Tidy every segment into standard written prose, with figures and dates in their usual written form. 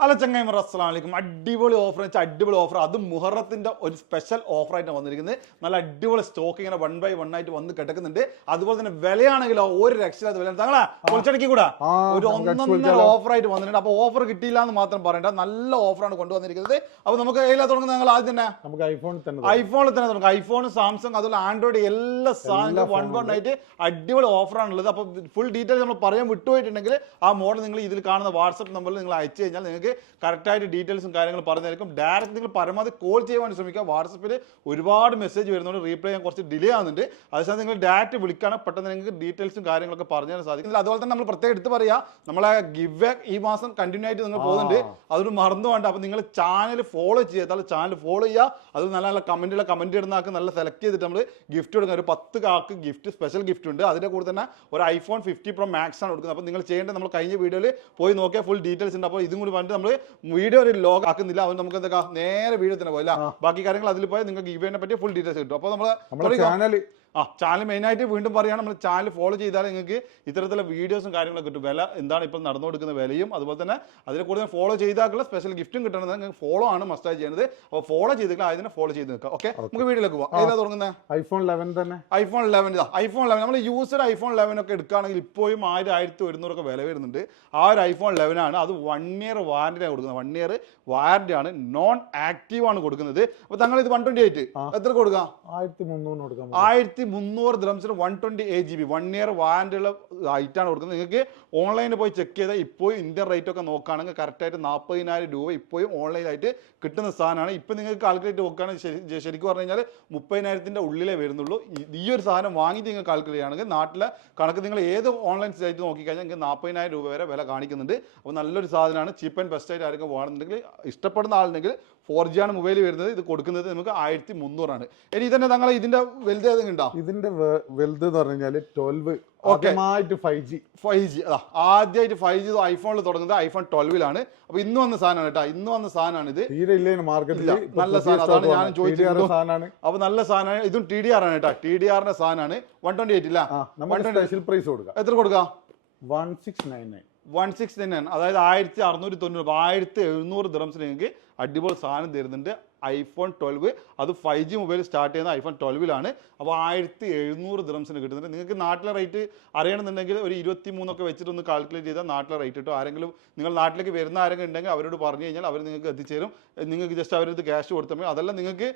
Hello ചങ്ങായിമാർ, അസ്സലാമു അലൈക്കും. അടിപൊളി ഓഫർ വെച്ചാൽ അടിപൊളി ഓഫർ, അത് മുഹറത്തിന്റെ ഒരു സ്പെഷ്യൽ ഓഫറായിട്ട് വന്നിരിക്കുന്നത്. നല്ല അടിപൊളി സ്റ്റോക്ക് ഇങ്ങനെ 1 by 1 ആയിട്ട് വന്ന് കിടക്കുന്നുണ്ട്. അതുപോലെ തന്നെ വിലയാണെങ്കിലോ ഒരു രക്ഷയില്ലാത്ത വില. തങ്ങളെ പൊളിച്ചടക്കി കൂടാ ഒരു 1.5 ഓഫറായിട്ട് വന്നിട്ടുണ്ട്. അപ്പൊ ഓഫർ കിട്ടിയില്ല എന്ന് മാത്രം പറയണ്ട, നല്ല ഓഫറാണ് കൊണ്ടുവന്നിരിക്കുന്നത്. അപ്പൊ നമുക്ക് ഏതിലാ തുടങ്ങുന്നത്? ഞങ്ങൾ ആദ്യം തന്നെ ഐഫോണിൽ തന്നെ തുടങ്ങും. ഐഫോൺ, സാംസങ്, അതുപോലെ ആൻഡ്രോയിഡ് എല്ലാ സാധനങ്ങളും 1 ആയിട്ട് അടിപൊളി ഓഫറാണുള്ളത്. അപ്പൊ ഫുൾ ഡീറ്റെയിൽസ് നമ്മൾ പറയാൻ വിട്ടുപോയിട്ടുണ്ടെങ്കിൽ ആ മോഡൽ നിങ്ങൾ ഇതിൽ കാണുന്ന വാട്സ്ആപ്പ് നമ്പറിൽ നിങ്ങൾ അയച്ചു കഴിഞ്ഞാൽ നിങ്ങൾക്ക് കറക്റ്റായിട്ട് ഡീറ്റെയിൽസും കാര്യങ്ങളും പറഞ്ഞായിരിക്കും. ഡയറക്റ്റ് നിങ്ങൾ പരമാവധി കോൾ ചെയ്യാൻ ശ്രമിക്കുക. വാട്സപ്പിൽ ഒരുപാട് മെസ്സേജ് വരുന്നുണ്ട്, റീപ്ലൈ ചെയ്യാൻ കുറച്ച് ഡിലേ ആകുന്നുണ്ട്. അതേസമയം നിങ്ങൾ ഡയറക്റ്റ് വിളിക്കണം, പെട്ടെന്ന് നിങ്ങൾക്ക് ഡീറ്റെയിൽസും കാര്യങ്ങളൊക്കെ പറഞ്ഞു തരാൻ സാധിക്കും. അതുപോലെ തന്നെ നമ്മൾ പ്രത്യേകം എടുത്ത് പറയാം, നമ്മളെ ഗിവ് ബാക്ക് ഈ മാസം കണ്ടിന്യൂ ആയിട്ട് നിങ്ങൾ പോകുന്നുണ്ട്. അതൊരു മറന്നു വേണ്ട. അപ്പോൾ നിങ്ങൾ ചാനൽ ഫോളോ ചെയ്യാത്ത ചാനൽ ഫോളോ ചെയ്യുക. അത് നല്ല നല്ല കമന്റ് ഇടുന്ന ആൾക്ക് നല്ല സെലക്ട് ചെയ്തിട്ട് നമ്മൾ ഗിഫ്റ്റ് കൊടുക്കുക. ഒരു 10 ആൾക്ക് ഗിഫ്റ്റ്, സ്പെഷ്യൽ ഗിഫ്റ്റ് ഉണ്ട്. അതിൻ്റെ കൂടെ തന്നെ ഒരു ഐഫോൺ 50 Pro Max ആണ് കൊടുക്കുന്നത്. അപ്പോൾ നിങ്ങൾ ചെയ്യേണ്ടത്, നമ്മൾ കഴിഞ്ഞ വീഡിയോയിൽ പോയി നോക്കിയാൽ ഫുൾ ഡീറ്റെയിൽസ് ഉണ്ട്. അപ്പോൾ ഇതും കൂടി പറഞ്ഞിട്ട് നമ്മൾ വീഡിയോ ഒരു ലോഗ് ആക്കുന്നില്ല. അത് നമുക്ക് എന്താ നേരെ വീഡിയോ തന്നെ പോയില്ല. ബാക്കി കാര്യങ്ങൾ അതിൽ പോയി നിങ്ങൾക്ക് ഗിവേനെ പറ്റി ഫുൾ ഡീറ്റെയിൽസ് കിട്ടും. അപ്പോൾ നമ്മൾ ചാനൽ മെയിനായിട്ട് വീണ്ടും പറയുകയാണ്, നമ്മൾ ചാനൽ ഫോളോ ചെയ്താൽ നിങ്ങൾക്ക് ഇത്തരത്തിലുള്ള വീഡിയോസും കാര്യങ്ങളൊക്കെ കിട്ടും. വില എന്താണ് ഇപ്പോൾ നടന്നു കൊടുക്കുന്ന വിലയും, അതുപോലെ തന്നെ അതിൽ കൂടുതൽ ഫോളോ ചെയ്താലുള്ള സ്പെഷ്യൽ ഗിഫ്റ്റും കിട്ടണമെന്ന് നിങ്ങൾക്ക് ഫോളോ ആണ് മസ്റ്റായി ചെയ്യുന്നത്. അപ്പോൾ ഫോളോ ചെയ്തിട്ട് അതിനെ ഫോളോ ചെയ്ത് നിൽക്കുക. ഓക്കെ, നമുക്ക് വീഡിയോയിലേക്ക് പോകാം. ഏതാ തുടങ്ങുന്നത്? ഐഫോൺ 11 തന്നെ. ഐഫോൺ 11 നമ്മൾ യൂസ്ഡ് ഐഫോൺ 11 ഒക്കെ എടുക്കുകയാണെങ്കിൽ ഇപ്പോഴും 1000-1100 ഒക്കെ വില വരുന്നുണ്ട്. ആ ഒരു ഐഫോൺ 11 ആണ്. അത് 1 year വാറന്റിയാണ് കൊടുക്കുന്നത്. 1 year വാറന്റിയാണ്, നോൺ ആക്റ്റീവ് ആണ് കൊടുക്കുന്നത്. അപ്പോൾ തങ്ങൾ ഇത് 128 എത്ര കൊടുക്കാം? 1300 കൊടുക്കാം. 1300 ദിർഹംസിന് 128 GB 1 year വാറന്റിയുള്ള ഐറ്റാണ് കൊടുക്കുന്നത്. നിങ്ങൾക്ക് ഓൺലൈനിൽ പോയി ചെക്ക് ചെയ്താൽ ഇപ്പോൾ ഇന്ത്യൻ റേറ്റ് ഒക്കെ നോക്കുകയാണെങ്കിൽ കറക്റ്റായിട്ട് 40,000 രൂപ ഇപ്പോഴും ഓൺലൈനായിട്ട് കിട്ടുന്ന സാധനമാണ്. ഇപ്പം നിങ്ങൾക്ക് കാൽക്കുലേറ്റ് നോക്കുകയാണെങ്കിൽ ശരിക്കും പറഞ്ഞു കഴിഞ്ഞാൽ 30,000-ന്റെ ഉള്ളിലേ വരുന്നുള്ളൂ. ഈ ഒരു സാധനം വാങ്ങിയിട്ട് നിങ്ങൾ കാൽക്കുലേറ്റ് ചെയ്യുകയാണെങ്കിൽ നാട്ടിലെ കണക്ക് നിങ്ങൾ ഏത് ഓൺലൈൻ സൈറ്റ് നോക്കിക്കഴിഞ്ഞാൽ നിങ്ങൾക്ക് 40,000 രൂപ വരെ വില കാണിക്കുന്നുണ്ട്. അപ്പോൾ നല്ലൊരു സാധനമാണ്. ചീപ്പ് ആൻഡ് ബെസ്റ്റ് ആയിട്ട് ആർക്കും വേണമെന്നുണ്ടെങ്കിൽ, ഇഷ്ടപ്പെടുന്ന ആളുണ്ടെങ്കിൽ 4G ആണ് മൊബൈൽ വരുന്നത്. ഇത് കൊടുക്കുന്നത് നമുക്ക് 1300 ആണ്. ഇനി ഇതന്നെ തങ്ങളെ ഇതിന്റെ വലുത് ഏതെങ്കിലും ഉണ്ടോ? ഇതിന്റെ വലുത് എന്ന് പറഞ്ഞു കഴിഞ്ഞാൽ 12 5G ആദ്യമായിട്ട് 5G ഐഫോണിൽ തുടങ്ങുന്നത് ഐഫോൺ 12 അപ്പൊ ഇന്ന് വന്ന സാധനമാണ് കേട്ടോ. ഇന്ന് വന്ന സാധനമാണ് ഇത്. മാർക്കറ്റിൽ നല്ല സാധനം, അതാണ് ഞാൻ ചോദിച്ചത്. അപ്പൊ നല്ല സാധനമാണ്. ഇതും TDR ആണ് കേട്ടോ. TDR-ന്റെ സാധനമാണ്. 128 ഇല്ല, സ്പെഷ്യൽ പ്രൈസ് കൊടുക്കാം. എത്ര കൊടുക്കാം? 1699, അതായത് 1690, 1700 ദിർഹംസിന് നിങ്ങൾക്ക് അടിപൊളി സാധനം തരുന്നുണ്ട്. ഐഫോൺ 12, അത് 5G മൊബൈൽ സ്റ്റാർട്ട് ചെയ്യുന്ന ഐഫോൺ 12 അപ്പോൾ 1700 ദിർഹംസിന് കിട്ടുന്നുണ്ട്. നിങ്ങൾക്ക് നാട്ടിലെ റേറ്റ് അറിയണമെന്നുണ്ടെങ്കിൽ ഒരു 23 ഒക്കെ വെച്ചിട്ടൊന്ന് കാൽക്കുലേറ്റ് ചെയ്താൽ നാട്ടിലെ റേറ്റ് കിട്ടും. ആരെങ്കിലും നിങ്ങൾ നാട്ടിലേക്ക് വരുന്ന ആരെങ്കിലും ഉണ്ടെങ്കിൽ അവരോട് പറഞ്ഞു കഴിഞ്ഞാൽ അവർ നിങ്ങൾക്ക് എത്തിച്ചേരും. നിങ്ങൾക്ക് ജസ്റ്റ് അവരത് ക്യാഷ് കൊടുത്താൽ മതി. അതല്ല നിങ്ങൾക്ക്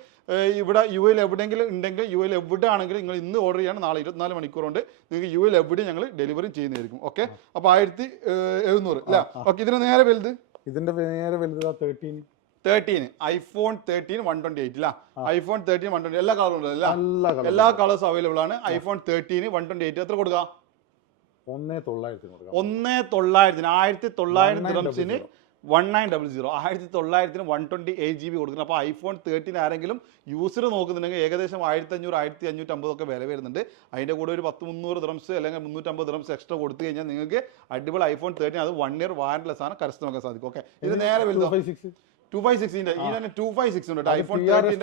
ഇവിടെ UAE എവിടെയെങ്കിലും ഉണ്ടെങ്കിൽ, UAE എവിടെ ആണെങ്കിലും നിങ്ങൾ ഇന്ന് ഓർഡർ ചെയ്യണം, നാളെ 24 മണിക്കൂർ കൊണ്ട് നിങ്ങൾക്ക് UAE എവിടെ ഞങ്ങൾ ഡെലിവറി ചെയ്യുന്നതായിരിക്കും. ഓക്കെ, അപ്പോൾ 1700 അല്ല. ഓക്കെ, ഇതിന് നേരെ വലുത്? ഇതിന്റെ നേരെ വലുത് 13 ഐഫോൺ 13 128 അല്ല. ഐഫോൺ 13 128 എല്ലാ കളറും ഉണ്ട്, എല്ലാ കളേഴ്സ് അവൈലബിൾ ആണ്. ഐഫോൺ 13 128 എത്ര കൊടുക്കാം? 1900. 1900 ദിർഹംസിന് 1900 1900-ന് 128 GB കൊടുക്കുന്നത്. അപ്പോൾ ഐഫോൺ 13 ആരെങ്കിലും യൂസർ നോക്കുന്നുണ്ടെങ്കിൽ ഏകദേശം 1500-1550 ഒക്കെ വില വരുന്നുണ്ട്. അതിൻ്റെ കൂടെ ഒരു 10-300 ദിർഹംസ് അല്ലെങ്കിൽ 350 ദിർഹംസ് എക്സ്ട്രാ കൊടുത്തു കഴിഞ്ഞാൽ നിങ്ങൾക്ക് അടിപൊളി ഐഫോൺ 13 അത് 1 year വാറന്റിയുള്ള സാധനം കരസ്ഥമാക്കാൻ സാധിക്കും. ഓക്കെ, ഇത് നേരെ വലുത് 256 ഇതിന് 256 ഉണ്ട്. ഐഫോൺ 13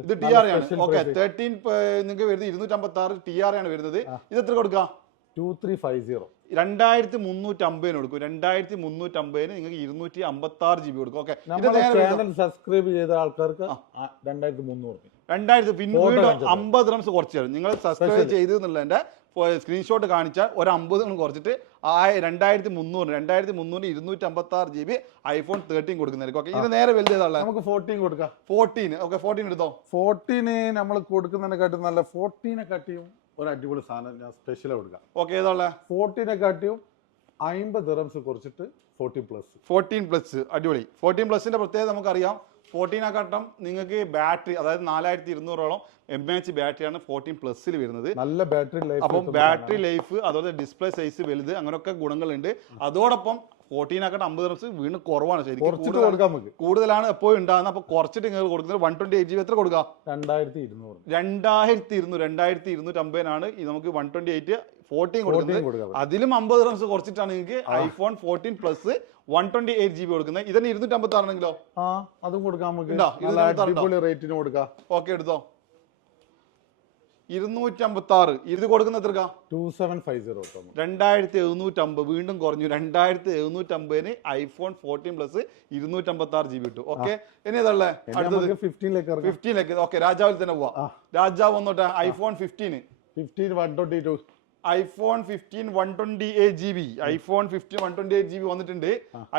ഇത് TR ആണ്. ഓക്കെ, 13 നിങ്ങൾക്ക് വരുന്നത് 256 TR ആണ് വരുന്നത്. ഇത് എത്ര കൊടുക്കാം? 2350 2350 കൊടുക്കും. 2350 നിങ്ങൾക്ക് 256 GB കൊടുക്കും. ഓക്കെ, സബ്സ്ക്രൈബ് ചെയ്ത ആൾക്കാർക്ക് 2300 പിന്നീട് 50 ദിർഹംസ് കുറച്ച് തരും. നിങ്ങൾ സബ്സ്ക്രൈബ് ചെയ്തു എന്നുള്ളതിന്റെ സ്ക്രീൻഷോട്ട് കാണിച്ചാൽ ഒരു 50 കുറച്ചിട്ട് 2300 256 GB ഐഫോൺ 13 കൊടുക്കുന്നതായിരിക്കും. ഓക്കെ, ഇത് നേരെ വലുത് ഏതാ? നമുക്ക് 14 കൊടുക്കാം. 14. ഓക്കെ, 14 എടുത്തോ. 14 നമ്മൾ കൊടുക്കുന്നതിനെക്കാട്ടും നല്ല 14-നെക്കാട്ടിയും ഒരു അടിപൊളി സാധനം ഞാൻ സ്പെഷ്യൽ കൊടുക്കാം. ഓക്കെ, ഏതാ? 14-നെക്കാട്ടിയും 50 ദിർഹംസ് കുറച്ചിട്ട് 14+. അടിപൊളി. 14+ന്റെ പ്രത്യേകത നമുക്കറിയാം. 14-നെക്കാട്ടും നിങ്ങൾക്ക് ബാറ്ററി, അതായത് 4200 mAh ബാറ്ററിയാണ് 14+ൽ വരുന്നത്. നല്ല ബാറ്ററി ലൈഫ്. അപ്പം ബാറ്ററി ലൈഫ്, അതുപോലെ ഡിസ്പ്ലേ സൈസ് വലുത്, അങ്ങനെയൊക്കെ ഗുണങ്ങളുണ്ട്. അതോടൊപ്പം 14-നെക്കാട്ടും 50 ദിർഹംസ് വീണ്ടും കുറവാണ്. ശരിക്കും കൂടുതലാണ് എപ്പോഴും ഉണ്ടാകുന്നത്. അപ്പോൾ കുറച്ചിട്ട് നിങ്ങൾ കൊടുക്കുന്നത് 128 GB എത്ര കൊടുക്കുക? 2250 നമുക്ക് 128 14 കൊടുക്കുന്നത്. അതിലും 50 ദിർഹംസ് കുറച്ചിട്ടാണ് നിങ്ങൾക്ക് ഐഫോൺ 14+ 128 GB കൊടുക്കുന്നത്. ഇതിന് 256 ആണെങ്കിലോ അതും കൊടുക്കാം. ഓക്കെ, എടുത്തോ. 256. ഇത് കൊടുക്കുന്ന എത്രക്കാ? 2750. 2750. വീണ്ടും കുറഞ്ഞു. 2750 iPhone 14 പ്ലസ് 256 GB കിട്ടും. ഓക്കെ, ഇനി ഏതാ അടുത്തത്? 15 ഓക്കെ, രാജാവിൽ തന്നെ പോവാ. രാജാവ് വന്നോട്ടെ. iPhone 15 122. iPhone 15 128 GB. iPhone 15 128 GB വന്നിട്ടുണ്ട്.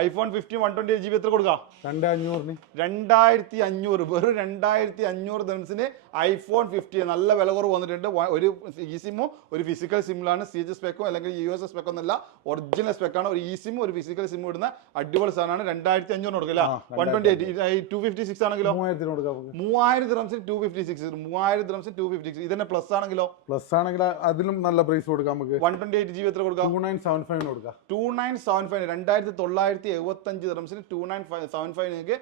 iPhone 15 128 GB എത്ര കൊടുക്കാം? 2500. വെറും 2500 ദിർഹംസിന് iPhone 15 നല്ല വില കുറവ് വന്നിട്ടുണ്ട്. ഒരു ഇ സിമ്മും ഒരു ഫിസിക്കൽ സിമ്മിലാണ്. CH സ്പെക്കോ അല്ലെങ്കിൽ US സ്പെക്കോ എന്നല്ല, ഒറിജിനൽ സ്പെക്കാണ്. ഒരു ഇ സിമ്മും ഒരു ഫിസിക്കൽ സിമ്മും ഇടുന്ന അടിപൊളി സാധനമാണ്. 2500 കൊടുക്കില്ല. 128 256 ആണെങ്കിലോ 3000 ദിർഹംസിന് 256. 3000 ദിർഹംസിന് 256. ഇതന്നെ പ്ലസ് ആണെങ്കിലോ? പ്ലസ് ആണെങ്കിൽ അതിലും നല്ല പ്രൈസ് കൊടുക്കാം നമുക്ക്. 128 GB എത്ര കൊടുക്കാം? 2975 കൊടുക്കാം. 2975. 2975 ദിർഹംസിന് 2975 നിങ്ങൾക്ക്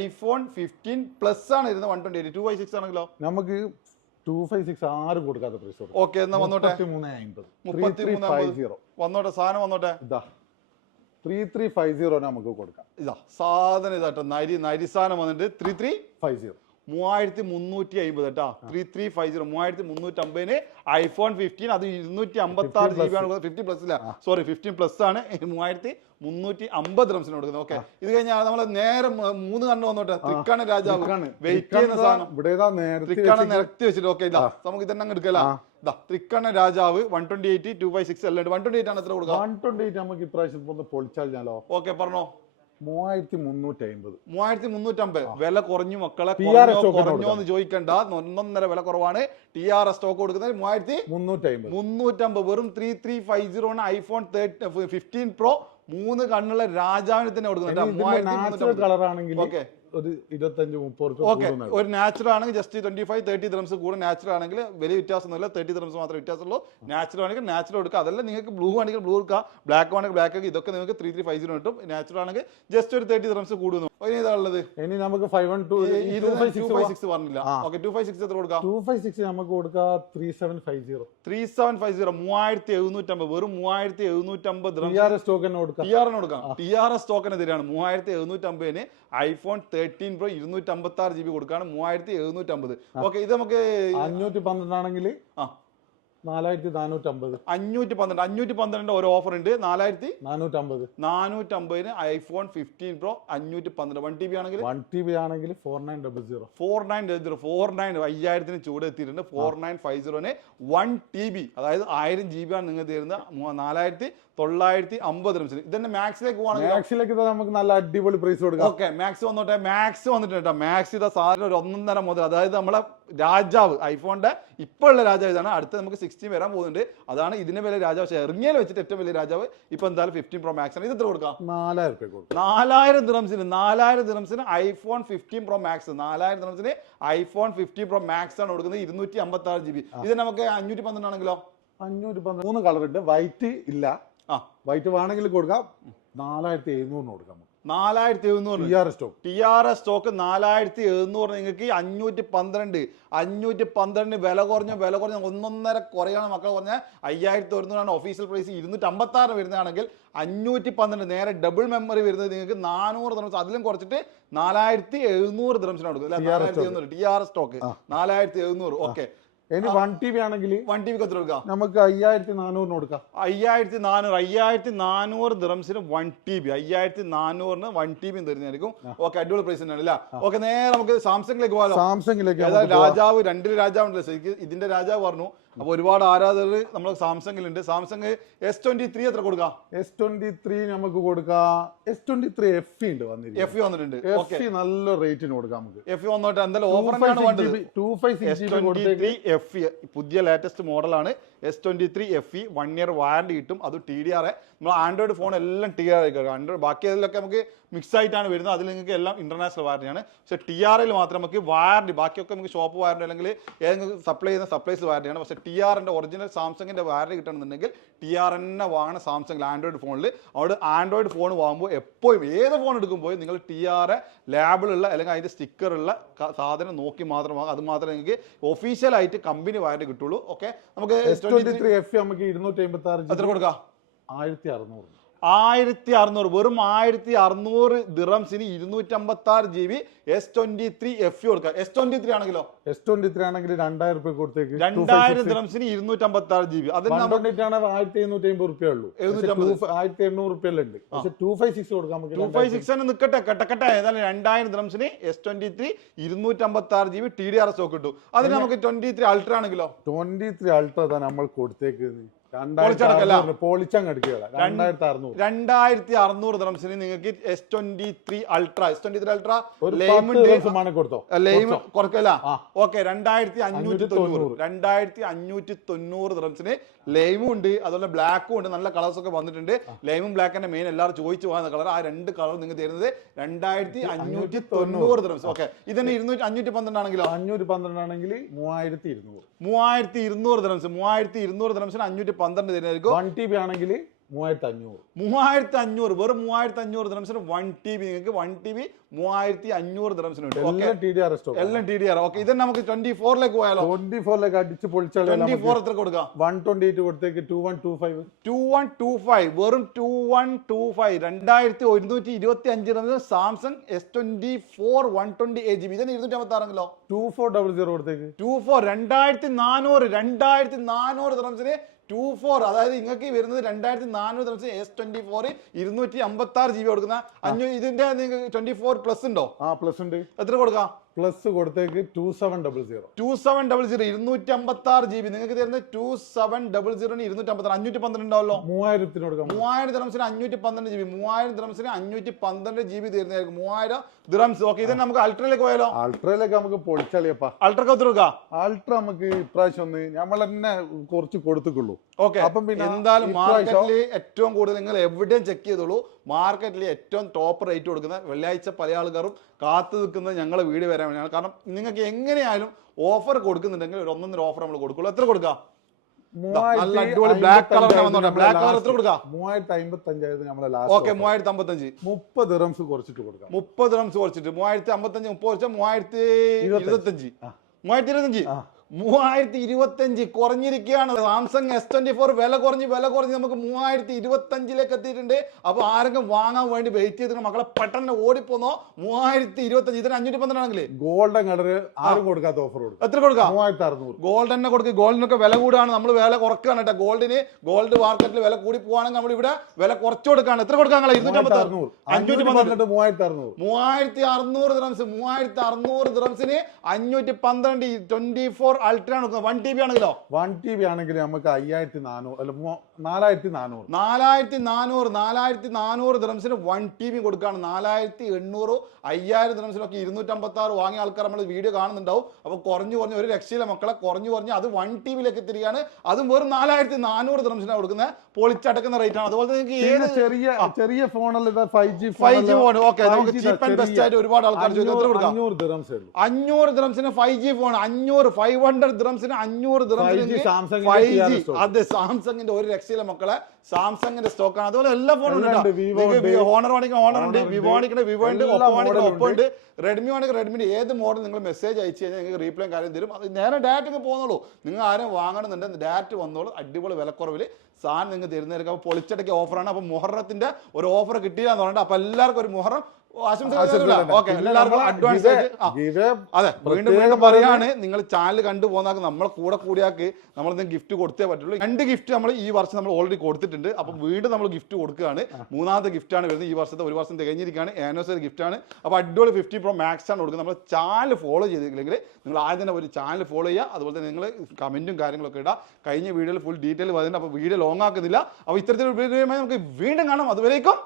iPhone 15 പ്ലസ് ആണ് ഇരുന്നത്. 128 256 ആണെങ്കിലോ നമുക്ക് 256 ആരും കൊടുക്കാത്ത പ്രൈസ് കൊടുക്കാം. ഓക്കെ, എന്നാ വന്നോട്ടെ. 3350 വന്നോട്ടെ, സാധനം വന്നോട്ടെ. ഇതാ 3350 നമുക്ക് കൊടുക്കാം. ഇതാ സാധനം ഇതാട്ടോ. നരി സാധനം വന്നിട്ട് 3350. 3350 കേട്ടോ. 3350 3350 iPhone 15. അത് 256 GB ആണ്. 50 പ്ലസ് ഇല്ല, സോറി 15 പ്ലസ് ആണ്. 3350 ദിർഹംസിന് കൊടുക്കുന്നത്. ഓക്കെ, ഇത് കഴിഞ്ഞാൽ നമ്മൾ നേരെ 3 കണ്ണ് വന്നോട്ടെ. തൃക്കാണ് രാജാവ് വെയിറ്റ് ചെയ്യുന്ന സാധനം. തൃക്കാണ് നിരത്തി വെച്ചിട്ട്. ഓക്കെ, ഇതാ നമുക്ക് ഇതന്നെ അങ്ങ് എടുക്കല. ഇതാ തൃക്കാണ് രാജാവ് 128 256 എല്ലാം 128 ആണ്. എത്ര കൊടുക്കുക? 128 നമുക്ക് ഇപ്രാവശ്യം പൊളിച്ചാൽ ഞാനോ. ഓക്കെ, പറഞ്ഞോ. 3350. വില കുറഞ്ഞു മക്കളെ. കുറഞ്ഞോന്ന് ചോദിക്കണ്ട, 1.5 വില കുറവാണ്. TRS സ്റ്റോക്ക് കൊടുക്കുന്നത് 3350. വെറും 3350 ആണ് iPhone 15 Pro 3 കണ്ണുള്ള രാജാവിന് തന്നെ കൊടുക്കുന്നുണ്ട്. കളറാണെങ്കിൽ ഒരു 25-30 ഒരു നാച്ചുറൽ ആണെങ്കിൽ ജസ്റ്റ് 25-30 ദിർഹംസ് കൂടെ. നാച്ചുറൽ ആണെങ്കിൽ വലിയ വ്യത്യാസമൊന്നുമില്ല, 30 ദിർഹംസ് മാത്രമേ വ്യത്യാസമുള്ളൂ. നാച്ചുറൽ ആണെങ്കിൽ നാച്ചുറൽ എടുക്കുക. അതല്ല നിങ്ങൾക്ക് ബ്ലൂ ആണെങ്കിൽ ബ്ലൂ എടുക്കുക, ബ്ലാക്ക് ആണെങ്കിൽ ബ്ലാക്ക്. ഇതൊക്കെ നിങ്ങൾക്ക് 3350 കിട്ടും. നാച്ചുറൽ ആണെങ്കിൽ ജസ്റ്റ് ഒരു 30 ദിർഹംസ് കൂടുന്നു. ഇനി ഏതാണുള്ളത്? ഇനി നമുക്ക് 512 പറഞ്ഞില്ല. ഓക്കെ, 256 എത്ര കൊടുക്കാം? 256 നമുക്ക് കൊടുക്കാം 3750. 3750 വെറും 3750 TRS ടോക്കൻ കൊടുക്കാം. TRS ടോക്കൻ എതിരാണ്. 3750 iPhone 13 Pro 256 GB കൊടുക്കാണ്. 3750. ഓക്കെ, ഇത് നമുക്ക് 512 ആണെങ്കിൽ 4450. 512 ഒരു ഓഫർ ഉണ്ട്. 4450 iPhone 15 Pro 512. 1 TB ആണെങ്കിൽ 4900. 5000 ചൂട് എത്തിയിട്ടുണ്ട്. 4950 1 TB, അതായത് 1000 GB ആണ് നിങ്ങൾ തരുന്നത്. 4950 ദിർഹംസിന്. ഇതന്നെ മാക്സിലേക്ക് പോവാണെങ്കിൽ നമുക്ക് നല്ല അടിപൊളി പ്രൈസ് കൊടുക്കാം. ഓക്കെ, മാക്സ് വന്നോട്ടെ. മാക്സ് വന്നിട്ടുണ്ട് കേട്ടോ. മാക്സ് ഇതാ സാധനം ഒരു 1.5 മുതൽ, അതായത് നമ്മളെ രാജാവ് ഐഫോണിന്റെ ഇപ്പോൾ ഉള്ള രാജാവ് ഇതാണ്. അടുത്ത് നമുക്ക് 16 വരാൻ പോകുന്നുണ്ട്. അതാണ് ഇതിന്റെ വില രാജാവ്. ഇറങ്ങിയാൽ വെച്ചിട്ട് ഏറ്റവും വലിയ രാജാവ് ഇപ്പൊ എന്തായാലും 15 Pro Max ആണ്. ഇത് എത്ര കൊടുക്കാം? 4000 ദിർഹംസിന്. 4000 ദിർഹംസിന് iPhone 15 Pro Max. 4000 ദിർഹംസിന് iPhone 15 Pro Max ആണ് കൊടുക്കുന്നത്. 256 GB. ഇത് നമുക്ക് 512 ആണെങ്കിലോ? 512 3 കളർ ഉണ്ട്. വൈറ്റ് ഇല്ല. വൈറ്റ് വേണമെങ്കിൽ കൊടുക്കാം. 4700 കൊടുക്കാം. 4700 TRS സ്റ്റോക്ക് 4700. നിങ്ങൾക്ക് 512 വില കുറഞ്ഞ 1.5 കുറയാണ് മക്കൾ. പറഞ്ഞാൽ 5100 ഒഫീഷ്യൽ പ്രൈസ്. 256 വരുന്നതാണെങ്കിൽ 512 നേരെ ഡബിൾ മെമ്മറി വരുന്നത് നിങ്ങൾക്ക് 400 ദിർഹംസ്. അതിലും കുറച്ചിട്ട് 4700 ദിർഹംസിനാണ് കൊടുക്കുന്നത്. 4700 TRS സ്റ്റോക്ക് 4700. ഓക്കെ, ഇനി 1 TB ആണെങ്കിൽ 1 TB എത്ര കൊടുക്കാം? നമുക്ക് 5400 കൊടുക്കാം. 5400 ദിർഹംസിന് 1 TB. 5400 1 TB തരുന്നതായിരിക്കും. ഓക്കെ, അടിപൊളി പ്രൈസ് തന്നെയാണ് അല്ലേ? ഓക്കെ, നേരെ നമുക്ക് സാംസങ്ങിലേക്ക് പോകാം. രാജാവ് 2 രാജാവുണ്ടല്ലോ. ശരിക്കും ഇതിന്റെ രാജാവ് പറഞ്ഞു. അപ്പൊ ഒരുപാട് ആരാധകർ നമ്മൾ സാംസങ്ങിലുണ്ട്. സാംസങ് S23 എത്ര കൊടുക്കാം? S23 നമുക്ക് കൊടുക്കാം. S23 FE ഉണ്ട് വന്നിട്ടുണ്ട്. FE നല്ല റേറ്റിന് കൊടുക്കാം നമുക്ക്. FE വന്നോട്ടെ. എന്തായാലും ഓഫർ S23 FE പുതിയ ലേറ്റസ്റ്റ് മോഡലാണ്. S23 FE 1 ഇയർ വാറണ്ടി കിട്ടും. അത് TDR. നമ്മൾ ആൻഡ്രോയിഡ് ഫോൺ എല്ലാം TDR ആയിരിക്കും. ആൻഡ്രോയിഡ് ബാക്കി അതിലൊക്കെ നമുക്ക് മിക്സ് ആയിട്ടാണ് വരുന്നത്. അതിൽ നിങ്ങൾക്ക് എല്ലാം ഇന്റർനാഷണൽ വാറണ്ടിയാണ്. പക്ഷേ TRL മാത്രം നമുക്ക് വാറണ്ടി, ബാക്കിയൊക്കെ നമുക്ക് ഷോപ്പ് വാറണ്ടി അല്ലെങ്കിൽ ഏതെങ്കിലും സപ്ലൈ ചെയ്യുന്ന സപ്ലൈസ് വാറണ്ടിയാണ്. പക്ഷേ TRന്റെ ഒറിജിനൽ സാംസങ്ങിന്റെ വാറണ്ടി കിട്ടണമെന്നുണ്ടെങ്കിൽ TR തന്നെ വാങ്ങണം സാംസങ് ആൻഡ്രോയിഡ് ഫോണിൽ. അവിടെ ആൻഡ്രോയിഡ് ഫോൺ വാങ്ങുമ്പോൾ എപ്പോഴും ഏത് ഫോൺ എടുക്കുമ്പോൾ നിങ്ങൾ TR ലാബിലുള്ള അല്ലെങ്കിൽ അതിന്റെ സ്റ്റിക്കറുള്ള സാധനം നോക്കി മാത്രം വാങ്ങും. അത് മാത്രമേ നിങ്ങൾക്ക് ഒഫീഷ്യലായിട്ട് കമ്പനി വാറണ്ടി കിട്ടുള്ളൂ. ഓക്കെ, നമുക്ക് S23 FE നമുക്ക് 256 എത്ര കൊടുക്കാം? 1600. 1600 വെറും 1600 ദിറംസിന് 256 GB S23 FE കൊടുക്കുക. S23 ആണെങ്കിലോ S23 ആണെങ്കിൽ 2000 രൂപ കൊടുത്തേക്ക് 2000 ദിറംസിന് 256 GB. അതിന് 1750 രൂപയേ ഉള്ളൂ. 1800 രൂപയല്ലുണ്ട്. പക്ഷെ 256 കൊടുക്കാം നമുക്ക്. 256 നിൽക്കട്ടെ കെട്ടക്കട്ടെ. ഏതായാലും 2000 ദിറംസിന് S23 256 GB TDR സ്റ്റോക്ക് കിട്ടും. അതിന് നമുക്ക് 23 അൾട്ര ആണെങ്കിലോ 23 അൾട്ര തന്നെ നമ്മൾ കൊടുത്തേക്ക് പോളിച്ചങ്ങടുക്കുക 2600 ദിറംസിന് നിങ്ങൾക്ക് S23 അൾട്ര ലൈം കുറക്കല്ല. ഓക്കെ 2590 ദിറംസിന് ലൈമും ഉണ്ട്, അതുപോലെ ബ്ലാക്കും ഉണ്ട്. നല്ല കളേഴ്സ് ഒക്കെ വന്നിട്ടുണ്ട്. ലൈമും ബ്ലാക്കിന്റെ മെയിൻ എല്ലാവരും ചോദിച്ചു പോകുന്ന കളർ. ആ രണ്ട് കളർ നിങ്ങൾക്ക് തരുന്നത് 2590 ദിറംസ്. ഓക്കെ ഇതിന് 512 ആണെങ്കിലോ 512 ആണെങ്കിൽ 3200 ദിറംസ്. 3200 ദിറംസിന് 512 തരുന്നതായിരിക്കും. 1 TB ആണെങ്കിൽ 3500 വെറും 3500 ദിറംസിന് 1 TB നിങ്ങൾക്ക് 1 TB 3500 ദിറംസിന് കിട്ടും. എല്ലാം TDR. ഓക്കെ ഇത് നമുക്ക് 24ലേക്ക് പോയാലോ? 24ലേക്ക് അടിച്ച് പൊളിച്ചാൽ 24 എത്ര കൊടുക്കാം? 128 കൊടുത്തേക്ക് 2125 വെറും 2125 2125 സാംസങ് S24 128 GB. ഇതിന് 256 ആണെങ്കിലോ 2400 കൊടുത്തേക്ക് 24 ദിറംസിന് 24. അതായത് നിങ്ങൾക്ക് വരുന്നത് 2400 ദിറംസിന് S24 256 GB കൊടുക്കുന്ന ഇതിന്റെ 24 പ്ലസ് ഉണ്ടോ? പ്ലസ് ഉണ്ട്. എത്ര കൊടുക്കാം? പ്ലസ് കൊടുത്തേക്ക് 2700 256 GB നിങ്ങൾക്ക് തരുന്നത് 2700 256 512 ഉണ്ടാവല്ലോ. 3000 കൊടുക്കാം. 3000 ദിറംസിന് 512 GB. 3000 ദിറംസിന് 512 GB തരുന്നതായിരിക്കും. 3000 ദിറംസ്. ഓക്കെ ഇത് നമുക്ക് അൾട്രയിലേക്ക് പോയാലോ? അൾട്രയിലേക്ക് നമുക്ക് പൊളിച്ചാളിയപ്പാ. അൾട്രക്ക് എത്ര കൊടുക്കാം? അൾട്ര നമുക്ക് ഇപ്രാവശ്യം നമ്മൾ തന്നെ കുറച്ച് കൊടുത്തുള്ളൂ. ഓക്കെ അപ്പം പിന്നെ എന്തായാലും മാർക്കറ്റിൽ ഏറ്റവും കൂടുതൽ നിങ്ങൾ എവിടെയും ചെക്ക് ചെയ്തോളൂ. മാർക്കറ്റിൽ ഏറ്റവും ടോപ്പ് റേറ്റ് കൊടുക്കുന്ന വെള്ളിയാഴ്ച പല ആൾക്കാരും കാത്തു നിൽക്കുന്നത് ഞങ്ങളെ വീട് വരാൻ വേണ്ടിയാണ്. കാരണം നിങ്ങൾക്ക് എങ്ങനെയായാലും ഓഫർ കൊടുക്കുന്നുണ്ടെങ്കിൽ ഒരു ഒന്നൊന്നര ഓഫർ നമ്മൾ കൊടുക്കുള്ളൂ. എത്ര കൊടുക്കാം? നല്ല അടിപൊളി ബ്ലാക്ക് കളർ ബ്ലാക്ക് കളർ എത്ര കൊടുക്കാം? 3055 നമ്മളെ ഓക്കെ 3055 30 ദിറംസ് കുറച്ചിട്ട് കൊടുക്കാം. 30 ദിറംസ് കുറച്ചിട്ട് 3055 30 കുറച്ചാൽ 3025 3025 കുറഞ്ഞിരിക്കുകയാണ്. സാംസങ് S24 വില കുറഞ്ഞ് നമുക്ക് 3025ലേക്ക് എത്തിയിട്ടുണ്ട്. അപ്പൊ ആരെങ്കിലും വാങ്ങാൻ വേണ്ടി വെയിറ്റ് ചെയ്തിട്ട് മക്കളെ പെട്ടെന്ന് ഓടിപ്പോന്നോ. 3025 ഇതിന് 512 ആണെങ്കിലേ ഗോൾഡൻ കളർ ആരും കൊടുക്കാത്ത ഓഫർ കൊടുക്കും. എത്ര കൊടുക്കാം? 3600 ഗോൾഡനെ കൊടുക്കുക. ഗോൾഡിനൊക്കെ വില കൂടാണ്, നമ്മൾ വില കുറക്കുകയാണ് കേട്ടോ. ഗോൾഡ് മാർക്കറ്റിൽ വില കൂടി പോവാണെങ്കിൽ നമ്മൾ ഇവിടെ വില കുറച്ചു കൊടുക്കാണ്. എത്ര കൊടുക്കാം? 512 3600 ദിറംസ്. 3600 ദിറംസിന് 512 24 അൾട്ര ആണ്. 1 TB ആണെങ്കിലോ 1 TB ആണെങ്കിൽ നമുക്ക് 5400 അല്ല 4400 ദിറംസിന് 1 TB കൊടുക്കുകയാണ്. 4800 5000 ദിറംസിനൊക്കെ 256 വാങ്ങിയ ആൾക്കാർ നമ്മൾ വീഡിയോ കാണുന്നുണ്ടാവും. അപ്പൊ കുറഞ്ഞു ഒരു രക്ഷയിലെ മക്കളെ കുറഞ്ഞു അത് 1 TBയിലേക്ക് എത്തിരിക്കുകയാണ്. അതും വെറും 4400 ദിറംസിനാണ് കൊടുക്കുന്നത്. പൊളിച്ചടക്കുന്ന റേറ്റ് ആണ്. അതുപോലെ നിങ്ങൾക്ക് ഏത് ചെറിയ ഫോണല്ല 5G ഫോൺ. ഓക്കെ നമുക്ക് ചീപ്പ് ആൻഡ് ബെസ്റ്റ് ആയിട്ട് ഒരുപാട് ആൾക്കാർ ചോദിക്കും. എത്ര കൊടുക്കാം? 500 ദിറംസിന് 5G ഫോൺ. 500 ദിറംസിന് 500 ദിറംസിന് 5G. അതെ സാംസങ്ങിന്റെ ഒരു രക്ഷയിലെ മക്കളെ സാംസങ്ങിന്റെ സ്റ്റോക്കാണ്. അതുപോലെ എല്ലാ ഫോണും ഉണ്ട്. ഹോണർ ആണെങ്കിൽ ഹോണർ ഉണ്ട്, വിവോ ആണെങ്കിൽ വിവോ ഉണ്ട്, ഒപ്പോ ആണെങ്കിൽ ഒപ്പോ ഉണ്ട്, റെഡ്മി ആണെങ്കിൽ റെഡ്മിന്റെ ഏത് മോഡൽ നിങ്ങൾ മെസ്സേജ് അയച്ചു കഴിഞ്ഞാൽ നിങ്ങൾക്ക് റീപ്ലൈയും കാര്യം തരും. അത് നേരെ ഡയറക്റ്റ് ഒക്കെ പോകുന്നുള്ളൂ. നിങ്ങൾ ആരും വാങ്ങണമെന്നുണ്ടെങ്കിൽ ഡയറക്റ്റ് വന്നോളൂ. അടിപൊളി വിലക്കുറവിൽ സാധനം നിങ്ങൾ തരുന്നതായിരിക്കും. അപ്പോൾ പൊളിച്ചടക്കിയ ഓഫറാണ്. അപ്പോൾ മുഹറത്തിന്റെ ഒരു ഓഫർ കിട്ടിയില്ല എന്ന് പറഞ്ഞിട്ട് അപ്പോൾ എല്ലാവർക്കും ഒരു മുഹറം വീണ്ടും പറയാണ്, നിങ്ങൾ ചാനൽ കണ്ടു പോകുന്ന നമ്മളെ കൂടിയാക്ക് നമ്മളെന്തെങ്കിലും ഗിഫ്റ്റ് കൊടുത്തേ പറ്റുള്ളൂ. 2 ഗിഫ്റ്റ് നമ്മൾ ഈ വർഷം നമ്മൾ ഓൾറെഡി കൊടുത്തിട്ടുണ്ട്. അപ്പൊ വീണ്ടും നമ്മൾ ഗിഫ്റ്റ് കൊടുക്കുകയാണ്. 3ാമത്തെ ഗിഫ്റ്റ് ആണ് വരുന്നത്. ഈ വർഷത്തെ ഒരു വർഷം തികഞ്ഞിരിക്കുകയാണ്. ആനിവേഴ്സറി ഗിഫ്റ്റ് ആണ്. അപ്പൊ അടിപൊളി 50 Pro Max ആണ് കൊടുക്കുന്നത്. നമ്മൾ ചാനൽ ഫോളോ ചെയ്തില്ലെങ്കിൽ നിങ്ങൾ ആദ്യം തന്നെ ഒരു ചാനൽ ഫോളോ ചെയ്യുക. അതുപോലെ തന്നെ നിങ്ങൾ കമന്റും കാര്യങ്ങളൊക്കെ ഇടുക. കഴിഞ്ഞ വീഡിയോയിൽ ഫുൾ ഡീറ്റെയിൽ വരുന്നുണ്ട്. അപ്പോൾ വീഡിയോ ലോങ് ആക്കുന്നില്ല. അപ്പോൾ ഇത്തരത്തിലുള്ള വീഡിയോയുമായി നമുക്ക് വീണ്ടും കാണാം. അതുവരേക്കും